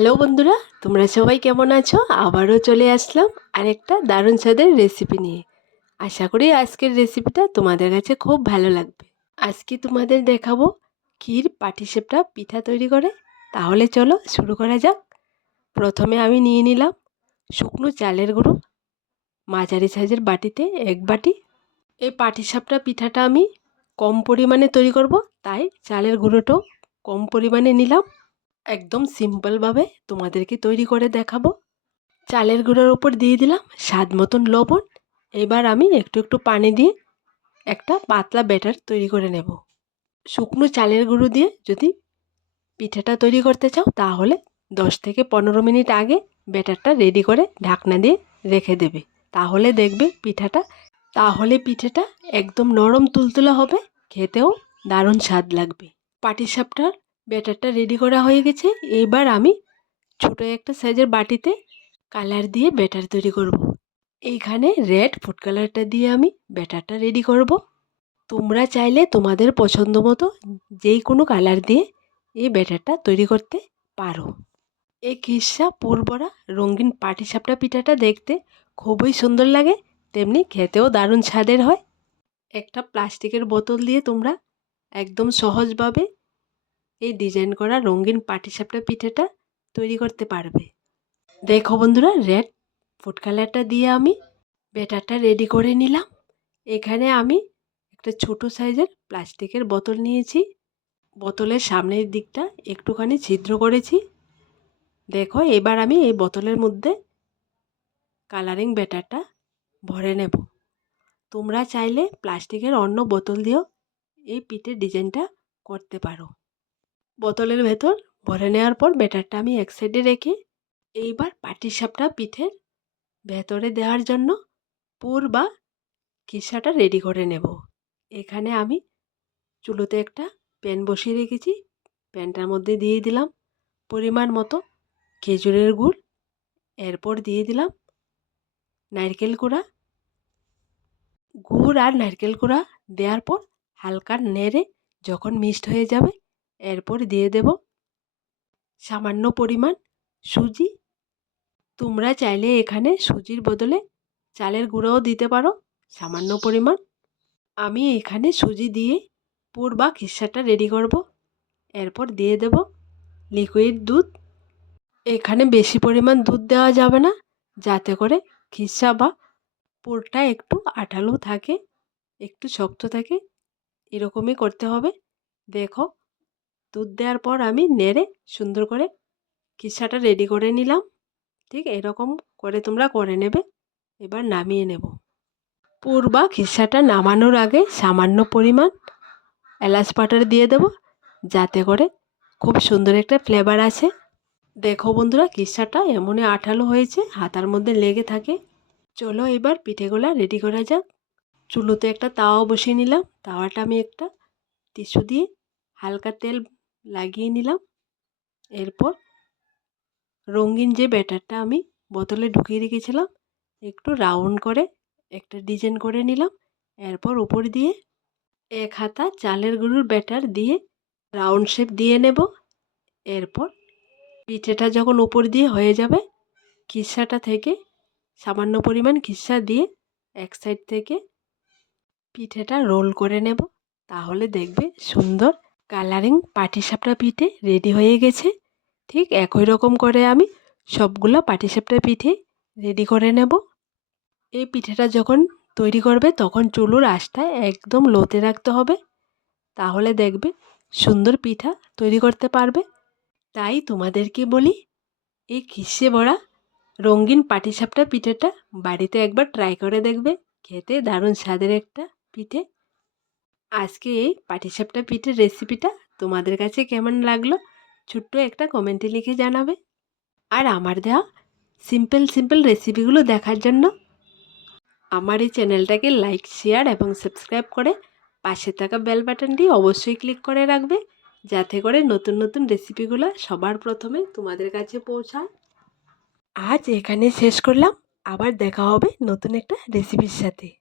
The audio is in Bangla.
হ্যালো বন্ধুরা, তোমরা সবাই কেমন আছো? আবারও চলে আসলাম আরেকটা দারুণ স্বাদের রেসিপি নিয়ে। আশা করি আজকের রেসিপিটা তোমাদের কাছে খুব ভালো লাগবে। আজকে তোমাদের দেখাবো ক্ষীর পাটিসেপটা পিঠা তৈরি করে। তাহলে চলো শুরু করা যাক। প্রথমে আমি নিয়ে নিলাম শুকনো চালের গুঁড়ো, মাঝারি সাইজের বাটিতে এক বাটি। এই পাটিসাপটা পিঠাটা আমি কম পরিমাণে তৈরি করব, তাই চালের গুঁড়োটাও কম পরিমাণে নিলাম। একদম সিম্পলভাবে তোমাদেরকে তৈরি করে দেখাবো। চালের গুঁড়োর উপর দিয়ে দিলাম স্বাদ মতন লবণ। এবার আমি একটু একটু পানি দিয়ে একটা পাতলা ব্যাটার তৈরি করে নেব। শুকনো চালের গুঁড়ো দিয়ে যদি পিঠাটা তৈরি করতে চাও তাহলে দশ থেকে পনেরো মিনিট আগে ব্যাটারটা রেডি করে ঢাকনা দিয়ে রেখে দেবে। তাহলে দেখবে পিঠাটা, তাহলে পিঠেটা একদম নরম তুলতুলে হবে, খেতেও দারুণ স্বাদ লাগবে। পাটিসাপটার ব্যাটারটা রেডি করা হয়ে গেছে এবার আমি ছোটো একটা সাইজের বাটিতে কালার দিয়ে ব্যাটার তৈরি করব। এইখানে রেড ফুড কালারটা দিয়ে আমি ব্যাটারটা রেডি করব। তোমরা চাইলে তোমাদের পছন্দ মতো যেই কোনো কালার দিয়ে এই ব্যাটারটা তৈরি করতে পারো এই খিসা পুরবরা রঙিন পাটিসাপটা পিঠাটা দেখতে খুবই সুন্দর লাগে, তেমনি খেতেও দারুণ স্বাদের হয় একটা প্লাস্টিকের বোতল দিয়ে তোমরা একদম সহজভাবে এই ডিজাইন করা রঙিন পাটিসাপটা পিঠেটা তৈরি করতে পারবে। দেখো বন্ধুরা রেড ফুড কালারটা দিয়ে আমি ব্যাটারটা রেডি করে নিলাম। এখানে আমি একটা ছোট সাইজের প্লাস্টিকের বোতল নিয়েছি। বোতলের সামনের দিকটা একটুখানি ছিদ্র করেছি। দেখো, এবার আমি এই বোতলের মধ্যে কালারিং ব্যাটারটা ভরে নেব। তোমরা চাইলে প্লাস্টিকের অন্য বোতল দিয়েও এই পিঠের ডিজাইনটা করতে পারো। বোতলের ভেতর ভরে নেওয়ার পর ব্যাটারটা আমি এক সাইডে রেখে এইবার পাটিসাপটা পিঠের ভেতরে দেওয়ার জন্য পুর বা কিসাটা রেডি করে নেব। এখানে আমি চুলোতে একটা প্যান বসিয়ে রেখেছি। প্যানটার মধ্যে দিয়ে দিলাম পরিমাণ মতো খেজুরের গুড়। এরপর দিয়ে দিলাম নারকেল কুড়া। গুড় আর নারকেল কুড়া দেওয়ার পর হালকা নেড়ে যখন মিক্সড হয়ে যাবে এরপর দিয়ে দেব সামান্য পরিমাণ সুজি। তোমরা চাইলে এখানে সুজির বদলে চালের গুঁড়োও দিতে পারো সামান্য পরিমাণ। আমি এখানে সুজি দিয়ে পুর বা খিসাটা রেডি করব। এরপর দিয়ে দেব লিকুইড দুধ। এখানে বেশি পরিমাণ দুধ দেওয়া যাবে না, যাতে করে খিসা বা পুরটা একটু আঠালো থাকে, একটু শক্ত থাকে। এরকমই করতে হবে। দেখো দুধ দেওয়ার পর আমি নেড়ে সুন্দর করে কিসাটা রেডি করে নিলাম। ঠিক এরকম করে তোমরা করে নেবে। এবার নামিয়ে নেব। পুর বা খিসাটা নামানোর আগে সামান্য পরিমাণ এলাচ পাটার দিয়ে দেব, যাতে করে খুব সুন্দর একটা ফ্লেভার আছে দেখো বন্ধুরা কিসাটা এমনই আঠালো হয়েছে, হাতার মধ্যে লেগে থাকে। চলো এবার পিঠেগুলা রেডি করা যাক। চুলোতে একটা তাওয়া বসিয়ে নিলাম। তাওয়াটা আমি একটা টিস্যু দিয়ে হালকা তেল লাগিয়ে নিলাম। এরপর রঙিন যে ব্যাটারটা আমি বোতলে ঢুকিয়ে রেখেছিলাম, একটু রাউন্ড করে একটা ডিজাইন করে নিলাম। এরপর উপর দিয়ে এক হাতা চালের গুঁড়োর ব্যাটার দিয়ে রাউন্ড শেপ দিয়ে নেব। এরপর পিঠেটা যখন উপর দিয়ে হয়ে যাবে, খিসাটা থেকে সামান্য পরিমাণ খিসা দিয়ে এক সাইড থেকে পিঠেটা রোল করে নেব। তাহলে দেখবে সুন্দর কালারিং পাটিসাপটা পিঠে রেডি হয়ে গেছে। ঠিক একই রকম করে আমি সবগুলো পাটিসাপটা পিঠে রেডি করে নেব। এই পিঠেটা যখন তৈরি করবে তখন চুলুর আঁশটা একদম লোতে রাখতে হবে। তাহলে দেখবে সুন্দর পিঠা তৈরি করতে পারবে। তাই তোমাদেরকে বলি, এই খিসে বড়া রঙিন পাটিসাপটা পিঠেটা বাড়িতে একবার ট্রাই করে দেখবে। খেতে দারুণ স্বাদের একটা পিঠে। আজকে এই পাটিসাপটা পিঠের রেসিপিটা তোমাদের কাছে কেমন লাগল? ছোট্ট একটা কমেন্টে লিখে জানাবে। আর আমার দেওয়া সিম্পল সিম্পল রেসিপিগুলো দেখার জন্য আমার এই চ্যানেলটাকে লাইক শেয়ার এবং সাবস্ক্রাইব করে পাশে থাকা বেল বাটনটি অবশ্যই ক্লিক করে রাখবে যাতে করে নতুন নতুন রেসিপিগুলো সবার প্রথমে তোমাদের কাছে পৌঁছায়। আজ এখানে শেষ করলাম। আবার দেখা হবে নতুন একটা রেসিপির সাথে।